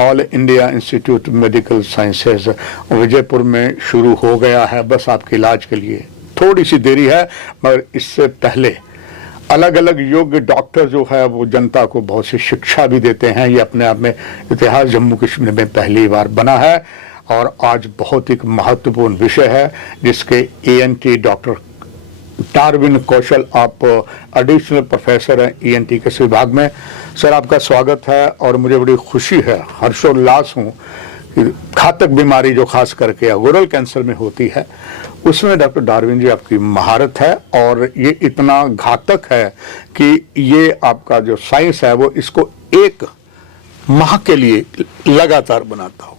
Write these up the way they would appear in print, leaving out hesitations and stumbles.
All India institute medical sciences Vijaypur में शुरू हो गया है, बस आपके इलाज के लिए। थोड़ी सी देरी है, मगर इससे पहले अलग अलग योग्य डॉक्टर जो है वो जनता को बहुत सी शिक्षा भी देते हैं। ये अपने आप में इतिहास जम्मू कश्मीर में पहली बार बना है और आज बहुत ही महत्वपूर्ण विषय है जिसके ENT डॉक्टर डार्विन कौशल, आप एडिशनल प्रोफेसर हैं ENT के इस विभाग में। सर, आपका स्वागत है और मुझे बड़ी खुशी है, हर्षोल्लास हूँ कि घातक बीमारी जो खास करके ओरल कैंसर में होती है उसमें डॉक्टर डार्विन जी आपकी महारत है और ये इतना घातक है कि ये आपका जो साइंस है वो इसको एक माह के लिए लगातार बनाता हो।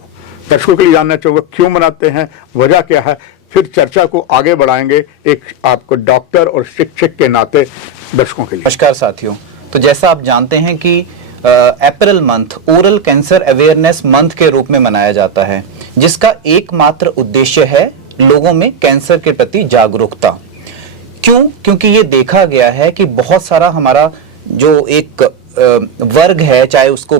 दर्शकों के लिए जानना चाहूँगा क्यों बनाते हैं, वजह क्या है, फिर चर्चा को आगे बढ़ाएंगे एक आपको डॉक्टर और शिक्षक के नाते दर्शकों के लिए। नमस्कार साथियों, तो जैसा आप जानते हैं कि April month oral cancer awareness month के रूप में मनाया जाता है, जिसका एकमात्र उद्देश्य है लोगों में कैंसर के प्रति जागरूकता। क्यों? क्योंकि ये देखा गया है कि बहुत सारा हमारा जो एक वर्ग है, चाहे उसको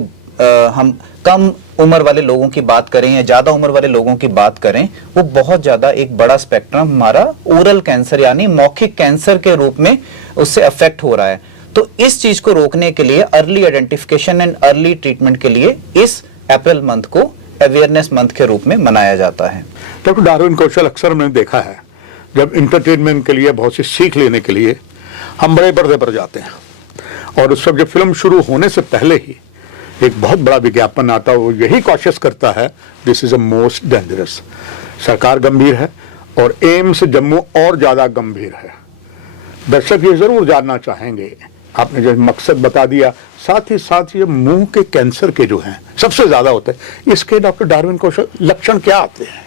हम कम उम्र वाले लोगों की बात करें या ज्यादा उम्र वाले लोगों की बात करें, वो बहुत ज्यादा एक बड़ा स्पेक्ट्रम हमारा ओरल कैंसर यानी मौखिक कैंसर के रूप में उससे अफेक्ट हो रहा है। तो इस चीज को रोकने के लिए, early identification and early treatment के लिए इस अप्रैल मंथ को अवेयरनेस मंथ के रूप में मनाया जाता है। डॉक्टर डार्विन कौशल, अक्सर मैंने देखा है जब इंटरटेनमेंट के लिए, बहुत सी सीख लेने के लिए हम बड़े पर्दे पर जाते हैं और उस वक्त जब फिल्म शुरू होने से पहले ही एक बहुत बड़ा विज्ञापन आता है, वो यही कॉशियस करता है this is a most dangerous. सरकार गंभीर है और एम्स जम्मू और ज्यादा गंभीर है। दर्शक ये जरूर जानना चाहेंगे, आपने जो मकसद बता दिया, साथ ही साथ ये मुंह के कैंसर के जो हैं सबसे ज्यादा होते हैं, इसके डॉक्टर डार्विन कौशल लक्षण क्या आते हैं?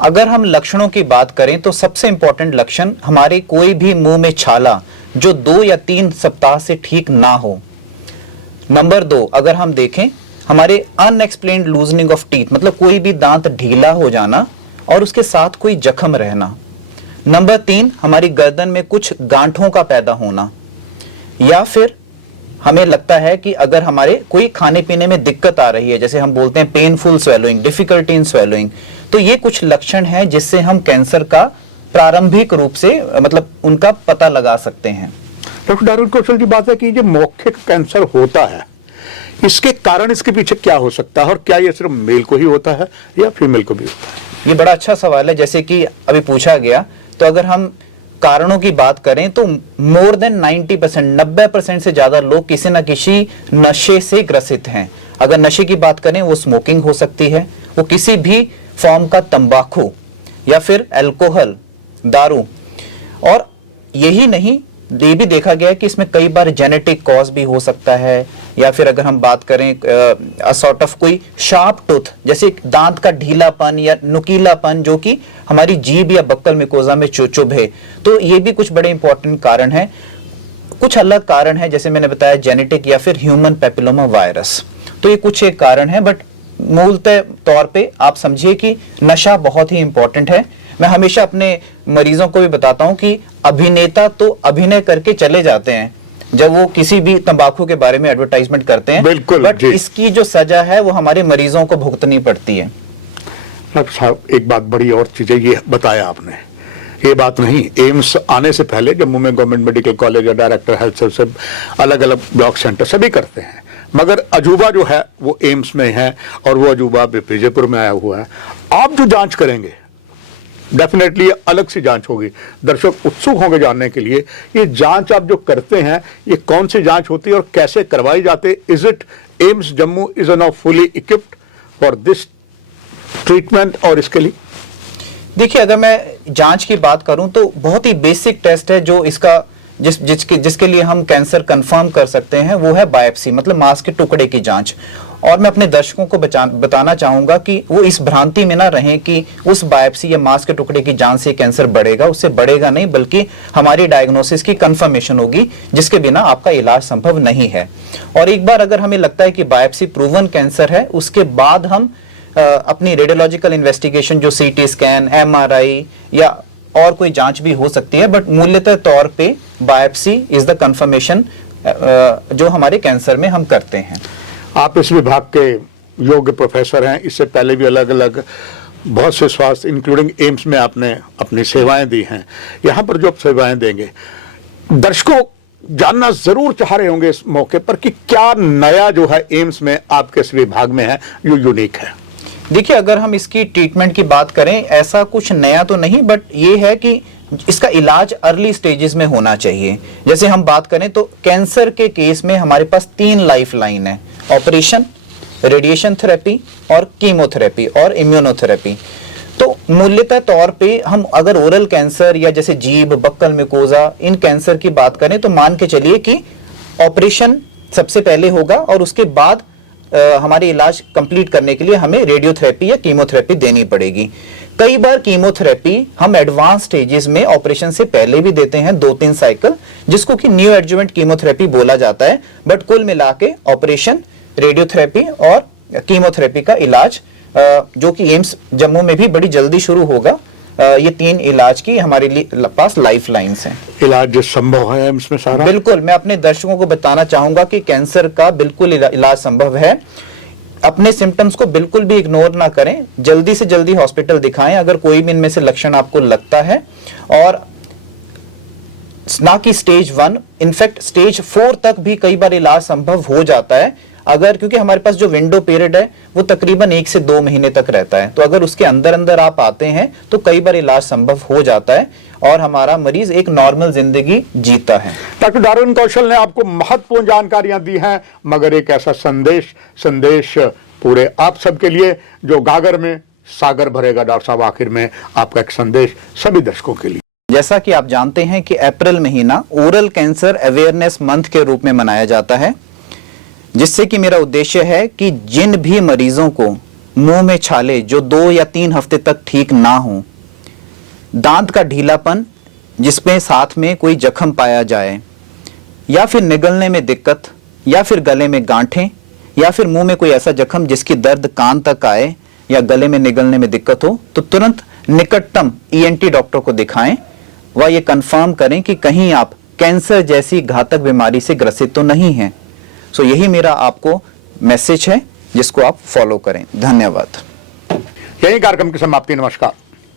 अगर हम लक्षणों की बात करें तो सबसे इंपॉर्टेंट लक्षण हमारे कोई भी मुंह में छाला जो 2 या 3 सप्ताह से ठीक ना हो। नंबर 2, अगर हम देखें हमारे अनएक्सप्लेन्ड लूजनिंग ऑफ टीथ, मतलब कोई भी दांत ढीला हो जाना और उसके साथ कोई जख्म रहना। नंबर 3, हमारी गर्दन में कुछ गांठों का पैदा होना, या फिर हमें लगता है कि अगर हमारे कोई खाने पीने में दिक्कत आ रही है, जैसे हम बोलते हैं painful swallowing, difficulty in swallowing, तो ये कुछ लक्षण हैं जिससे हम कैंसर का प्रारंभिक रूप से मतलब उनका पता लगा सकते हैं। डॉक्टर डार्विन कौशल की बात है कि जो मौखिक कैंसर होता है इसके कारण इसके पीछे क्या हो सकता है और क्या ये सिर्फ मेल को ही होता है या फीमेल को भी होता है? ये बड़ा अच्छा सवाल है। जैसे कि अभी पूछा गया, तो अगर हम कारणों की बात करें तो मोर देन 90%, 90% से ज्यादा लोग किसी न किसी नशे से ग्रसित हैं। अगर नशे की बात करें, वो स्मोकिंग हो सकती है, वो किसी भी फॉर्म का तंबाकू या फिर अल्कोहल, दारू, और यही नहीं, ये भी देखा गया है कि इसमें कई बार जेनेटिक कॉज भी हो सकता है, या फिर अगर हम बात करें सॉर्ट ऑफ कोई शार्प टूथ, जैसे दांत का ढीलापन या नुकीलापन जो कि हमारी जीभ या बक्कल मिकोजा में चुभे, तो ये भी कुछ बड़े इंपॉर्टेंट कारण हैं। कुछ अलग कारण है, जैसे मैंने बताया जेनेटिक या फिर ह्यूमन पेपिलोमा वायरस, तो ये कुछ एक कारण है। बट मूलतः तौर पे आप समझिए कि नशा बहुत ही इंपॉर्टेंट है। मैं हमेशा अपने मरीजों को भी बताता हूं कि अभिनेता तो अभिनय करके चले जाते हैं जब वो किसी भी तंबाकू के बारे में एडवर्टाइजमेंट करते हैं, बिल्कुल, बट इसकी जो सजा है वो हमारे मरीजों को भुगतनी पड़ती है। डॉक्टर साहब, एक बात बड़ी और चीजें ये बताया आपने, ये बात नहीं, एम्स आने से पहले जम्मू में गवर्नमेंट मेडिकल कॉलेज और डायरेक्टर हेल्थ सर्विस से अलग अलग ब्लॉक सेंटर सभी करते हैं, मगर अजूबा जो है वो एम्स में है और वो अजूबा विजयपुर में आया हुआ है। आप जो जांच करेंगे डेफिनेटली अलग सी जांच होगी। दर्शक उत्सुक होंगे जानने के लिए, ये जांच आप जो करते हैं ये कौन सी जांच होती है और कैसे करवाई जाती है? Is it aims Jammu is now fully equipped for this treatment? और इसके लिए देखिए, अगर मैं जांच की बात करूं तो बहुत ही बेसिक टेस्ट है जो इसका जिसके लिए हम कैंसर कंफर्म कर सकते हैं, वो है बायोप्सी, मतलब मांस के टुकड़े की जांच। और मैं अपने दर्शकों को बताना चाहूंगा कि वो इस भ्रांति में ना रहें कि उस बायोप्सी या मांस के टुकड़े की जांच से कैंसर बढ़ेगा। उससे बढ़ेगा नहीं, बल्कि हमारी डायग्नोसिस की कंफर्मेशन होगी, जिसके बिना आपका इलाज संभव नहीं है। और एक बार अगर हमें लगता है कि बायोप्सी प्रूवन कैंसर है, उसके बाद हम अपनी रेडियोलॉजिकल इन्वेस्टिगेशन, जो CT स्कैन, MRI या और कोई जांच भी हो सकती है, बट मूल्यतः तौर पे बायोप्सी इज द कंफर्मेशन जो हमारे कैंसर में हम करते हैं। आप इस विभाग के योग्य प्रोफेसर हैं, इससे पहले भी अलग अलग बहुत से स्वास्थ्य इंक्लूडिंग एम्स में आपने अपनी सेवाएं दी हैं। यहाँ पर जो आप सेवाएं देंगे, दर्शकों जानना जरूर चाह रहे होंगे इस मौके पर कि क्या नया जो है एम्स में आपके इस विभाग में है जो यूनिक है। देखिए, अगर हम इसकी ट्रीटमेंट की बात करें, ऐसा कुछ नया तो नहीं, बट ये है कि इसका इलाज अर्ली स्टेजेस में होना चाहिए। जैसे हम बात करें तो कैंसर के केस में हमारे पास 3 लाइफ लाइन है: ऑपरेशन, रेडिएशन थेरेपी और कीमोथेरेपी और इम्यूनोथेरेपी। तो मूल्यतः तौर पे हम अगर ओरल कैंसर या जैसे जीभ, बक्कल म्यूकोजा, इन कैंसर की बात करें तो मान के चलिए कि ऑपरेशन सबसे पहले होगा और उसके बाद हमारे इलाज कंप्लीट करने के लिए हमें रेडियोथेरेपी या कीमोथेरेपी देनी पड़ेगी। कई बार कीमोथेरेपी हम एडवांस स्टेजेस में ऑपरेशन से पहले भी देते हैं, 2-3 साइकिल, जिसको कि न्यू एडजुवेंट कीमोथेरेपी बोला जाता है। बट कुल मिला के ऑपरेशन, रेडियोथेरेपी और कीमोथेरेपी का इलाज, जो कि एम्स जम्मू में भी बड़ी जल्दी शुरू होगा, ये 3 इलाज की हमारे लिए पास लाइफ लाइन्स हैं। इलाज जो संभव है एम्स में सारा? बिल्कुल, मैं अपने दर्शकों को बताना चाहूंगा कि कैंसर का बिल्कुल इलाज संभव है। अपने सिम्टम्स को बिल्कुल भी इग्नोर ना करें, जल्दी से जल्दी हॉस्पिटल दिखाएं अगर कोई भी इनमें से लक्षण आपको लगता है, और ना कि स्टेज 1, इनफैक्ट स्टेज 4 तक भी कई बार इलाज संभव हो जाता है, अगर, क्योंकि हमारे पास जो विंडो पीरियड है वो तकरीबन 1 से 2 महीने तक रहता है। तो अगर उसके अंदर अंदर आप आते हैं तो कई बार इलाज संभव हो जाता है और हमारा मरीज एक नॉर्मल जिंदगी जीता है। डॉक्टर डार्विन कौशल ने आपको महत्वपूर्ण जानकारियां दी हैं, मगर एक ऐसा संदेश पूरे आप सबके लिए जो गागर में सागर भरेगा। डॉक्टर साहब, आखिर में आपका एक संदेश सभी दर्शकों के लिए। जैसा कि आप जानते हैं कि अप्रैल महीना ओरल कैंसर अवेयरनेस मंथ के रूप में मनाया जाता है, जिससे कि मेरा उद्देश्य है कि जिन भी मरीजों को मुंह में छाले जो 2 या 3 हफ्ते तक ठीक ना हो, दांत का ढीलापन जिसमें साथ में कोई जख्म पाया जाए, या फिर निगलने में दिक्कत, या फिर गले में गांठें, या फिर मुंह में कोई ऐसा जख्म जिसकी दर्द कान तक आए या गले में निगलने में दिक्कत हो, तो तुरंत निकटतम ENT डॉक्टर को दिखाएं व ये कंफर्म करें कि कहीं आप कैंसर जैसी घातक बीमारी से ग्रसित तो नहीं हैं। सो यही मेरा आपको मैसेज है जिसको आप फॉलो करें। धन्यवाद। यही कार्यक्रम की समाप्ति। नमस्कार।